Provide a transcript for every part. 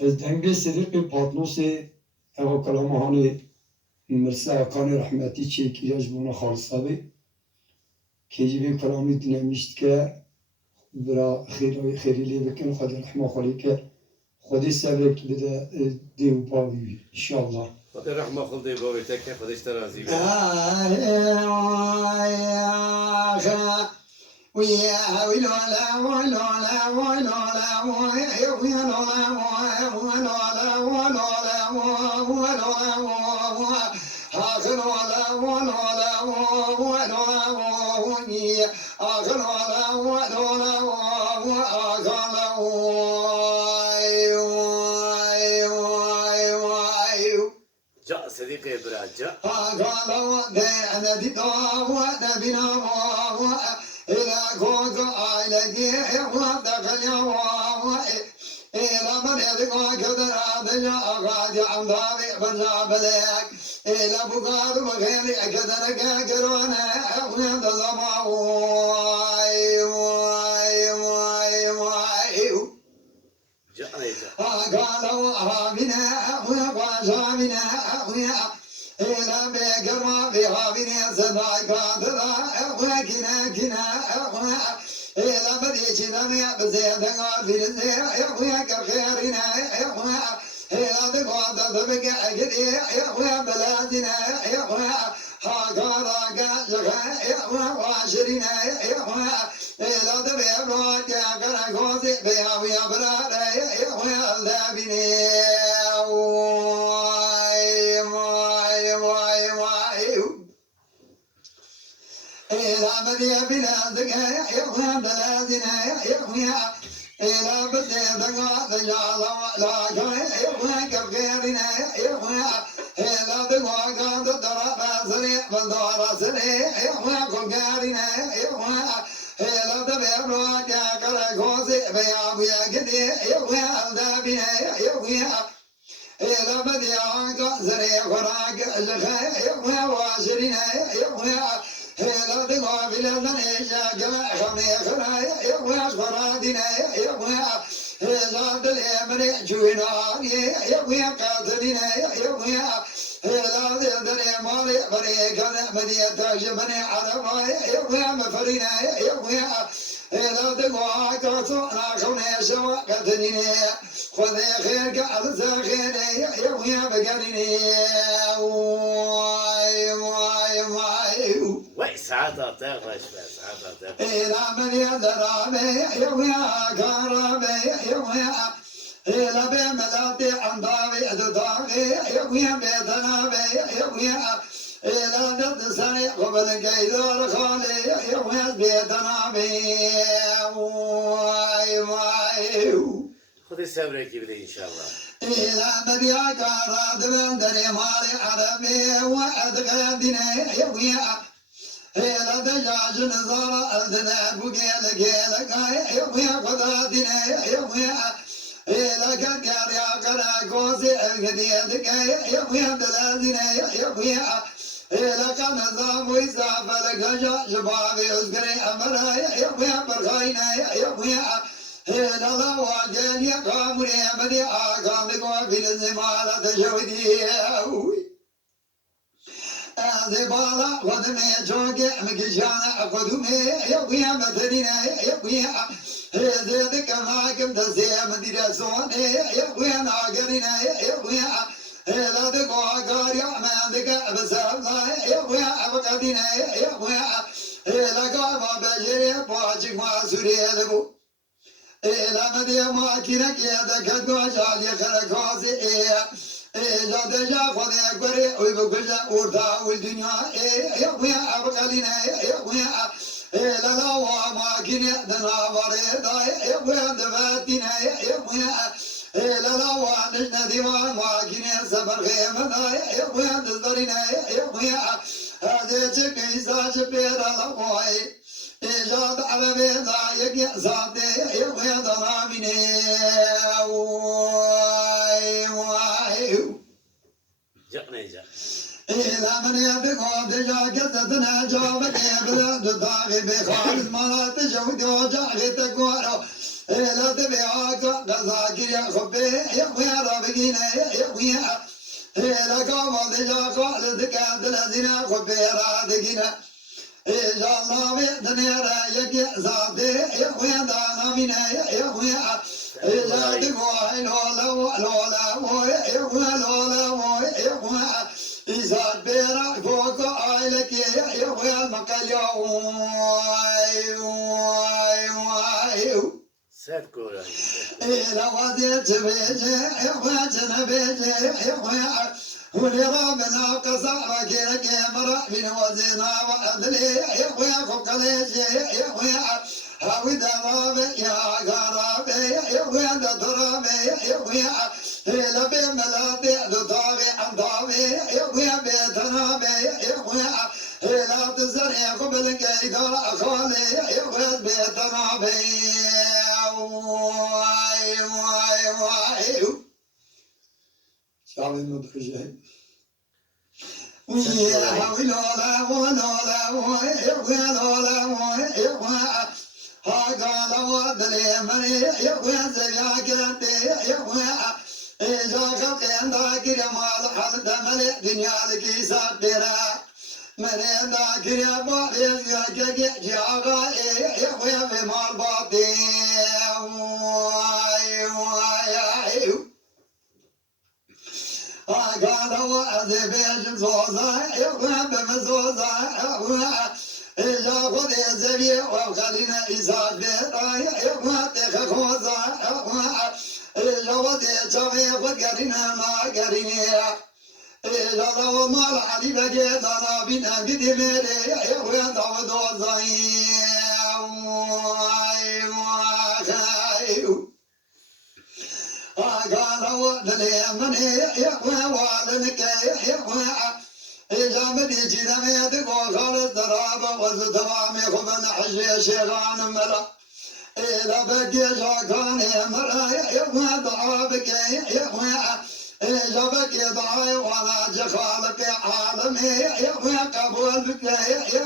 دنگ صدیق پاتنوس اوا کلامهانی مرسا کان رحمتی چی که یجبونه خالصه بی که جیبی کلامی دینمیشت که برا خیری لی بکن خود رحمه خالی که خودی سبرک بده دیو باوی انشاءالله خود رحمه خالده باوی تکه خودش ترازی بید ويا ولولا ولولا ولولا ويا ولولا ولولا ولولا ولولا آخر ولا ولولا ولولا ويا آخر ولا ولولا جاء صديقي برا جاء قالوا أنا دي وأنا بنا إلى كوك عائلتي ودخل يوم إلى من يدقى كدر عدجا أغادي عن ضابي بنجاب لك إلى بقار مغيري كدر كاكرونا ويد الله جاء قالوا هابنا وقاشابنا إلى بقر بها بنا صداقات وكنا كنا إلى بديشنا بزيادة غافلنا وكخيرنا إلى دقوة ضبق أجري وبلادنا حقارا قاشقا وعشرنا إلى دبيبرات يا قرقوزي بيا ويا برارا ويا الدابني إلى مدي بلادك يا بلادنا يا إلى بلادك يا لا كفيرنا يا إلى دقوق ضرب سريع بندور سريع يا كفيرنا يا إلى دبيبرات يا كركوزي بيا ويا قدي يا الدابنا يا إلى بدي عنك زريع وراك الخير وعشرين يا إلى دقوا بلادنا يا جماعة خمي خلايا وفرادنا يا إلى دليمن جوينا يا قاتلنا يا إلى دليمن مالي بريك مدي تجبني عربا يا مفرنا يا إلى دقوا كاتونا خمي سوا قاتلنا خذ خيرك على الزخير يا بقرني وي ساعتها تغرش ساعتها إلى من يدرى يا كرامي يا إلى بملاتي عن ضاغي دضاغي يا بيتنا يا إلى ند سني قبل قيدور خالي يا بيتنا خذ السبرك بده إن شاء الله إلى مدياك راد من دري مالي عربي وأدغى ديني يا إلى دجاج نظارة أردنا بقيل قيل يا قضى ديني يا إلى كركار يا كراكوزي القديد يا دلازيني يا إلى كان نظام ويزاف لك شبابي أذكري أمرا يا برخينا يا إلى لواجين يا قامري أمدي آقامك وفي الزمالة تشودي زبالة قدمي جوكي مكشانا قدمي يا مثلنا يا زيدك معكم تسيم درسون يا ناقرنا يا لا دقوا قار يا مالك بسابنا يا أبقدنا يا لا قام بجري باجك ما سوري إلى مدي ما كنا كيدا كدوا جالي خرقوزي لا دجا خذ قري ويبقى وردا والدنيا يا أبقالنا يا لا لا ما كنا دنا وردا يا دباتنا يا لا لا نجنا ديوان ما كنا سفر خيمة يا دزرنا يا هذا شيء إذا شبير الله إجاد عربي ضايق يا زادي يا ضرامني جاء إذا من يبقى دجاج تتنا جوابك يبلد الضاغي بخالص ما تجود وجاغي تقوله إلا تبعاك قزاكر يا خبي يا خويا رابقينا يا خويا لا قامل دجا قال ذكا دلزنا خبي رادقينا إن شاء الله بيدنا رايك زادي يا خويا دانا منا يا خويا إذا تقوى لولا لولا يا خويا لولا يا خويا إذا بيرك فوق عائلك يا خويا المقايا سر كورا إلى وادي تبيجي يا خويا جنبيجي يا خويا ولي ربنا قصا وكيرك مرا من وزنا وأدلي يا خويا فوقليجي يا خويا هاوي درابي يا غرابي يا خويا درابي يا خويا إلى بملاتي دطاغي عن طاغي يا خويا بيتنابي يا خويا إلى تزرع قبل كيدا خالي يا خويا بيتنابي شعبي مدرجين ويا ولولا ولولا يا خويا لولا يا خويا ها قال ودري من يا خويا زياك يا خويا إذا خلق عندك يا مال حد ملء دنيا لك ساترا من عندك يا باريس يا جاك يا غاي يا خويا في مال باطي قالوا أذبيش زوزا يا بمزوزا إذا خذ زبي وخلينا إزاد يا تخوزا إذا ودي شوي وقرينا ما قرينا إذا لو ما العلي بجيت أنا بنا بدمري يا دوزا قالوا دلي من يا والدك يا إذا مدي جينا ميدك وخالد درابة وزدوامي خبن حجي شيغان ملا إذا بقي شاكاني ملا يا ضعابك يا إذا بقي ضعاي وانا جخالك عالمي يا قبول بك يا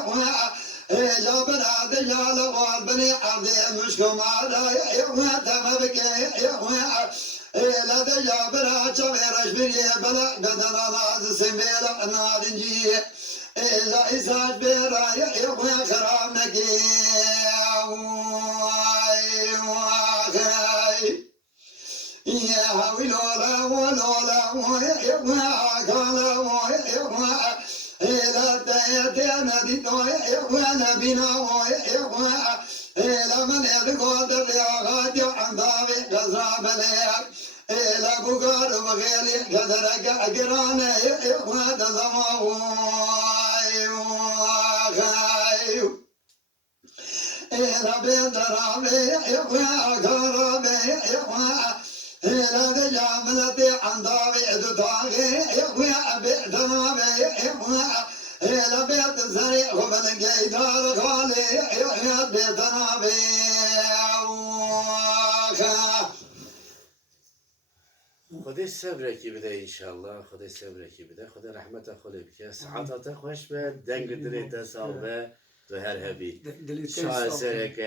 إذا بناد جال والبني عرضي مشكم على يا تمبك يا لا تجابر شويرش بني بلا بدنا ناز سميلا نارنجي إذا إساج بيرا يا خرامك يا ولولا ولولا يا قالا يا إلى تيتنا دي يا نبينا يا إلى من يدقود الرياضات عن ضابي قصاب ليك إلى بقار وغيلي قدرك أقرانا يا تزمو إلى بيت رابي يا قرابي يا إلى بجاملتي عن ضابي دطاغي يا بيت رابي يا إلى بيت الزريع ومن قيدار خالي يا بيت رابي خدای صبر کی بده انشالله خدای صبر کی بده خدای رحمت خلی بکه سعادت خوش به دنگ دلیت سالبه تو هر هبی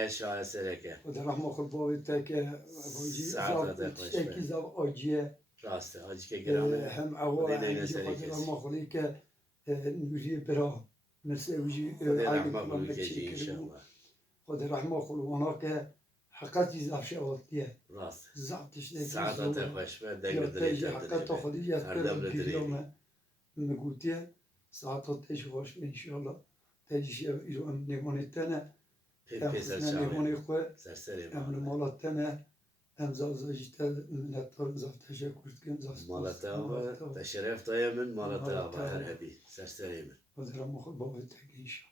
شاه سرکه خدا رحمه خود باویده که سعادت خوش به یکی زاو آجیه راسته آجی که گرامه هم اول خدا رحمه خودی که نوری برا مثل وجی خدای رحمه خلی بکه انشالله خدا رحمه خود وانا که حقیقتی زفش آوردیه راست زبطش سعادت خوش به دنگ تیجی دلیت حقیقت خودی یاد هر دبل دلیت پیرامه مگوتیه ساعت تیجی خوش به انشالله تیجی ایرو ام نمانی تنه پیسر نمانی شامه خواه سرسری ام مالات تنه ام زازاجیتا منتار زاف تشکر کن زاف مالتا و تشرف دایم من مالتا و هر هبی سرسری من و درم خود باید تگیش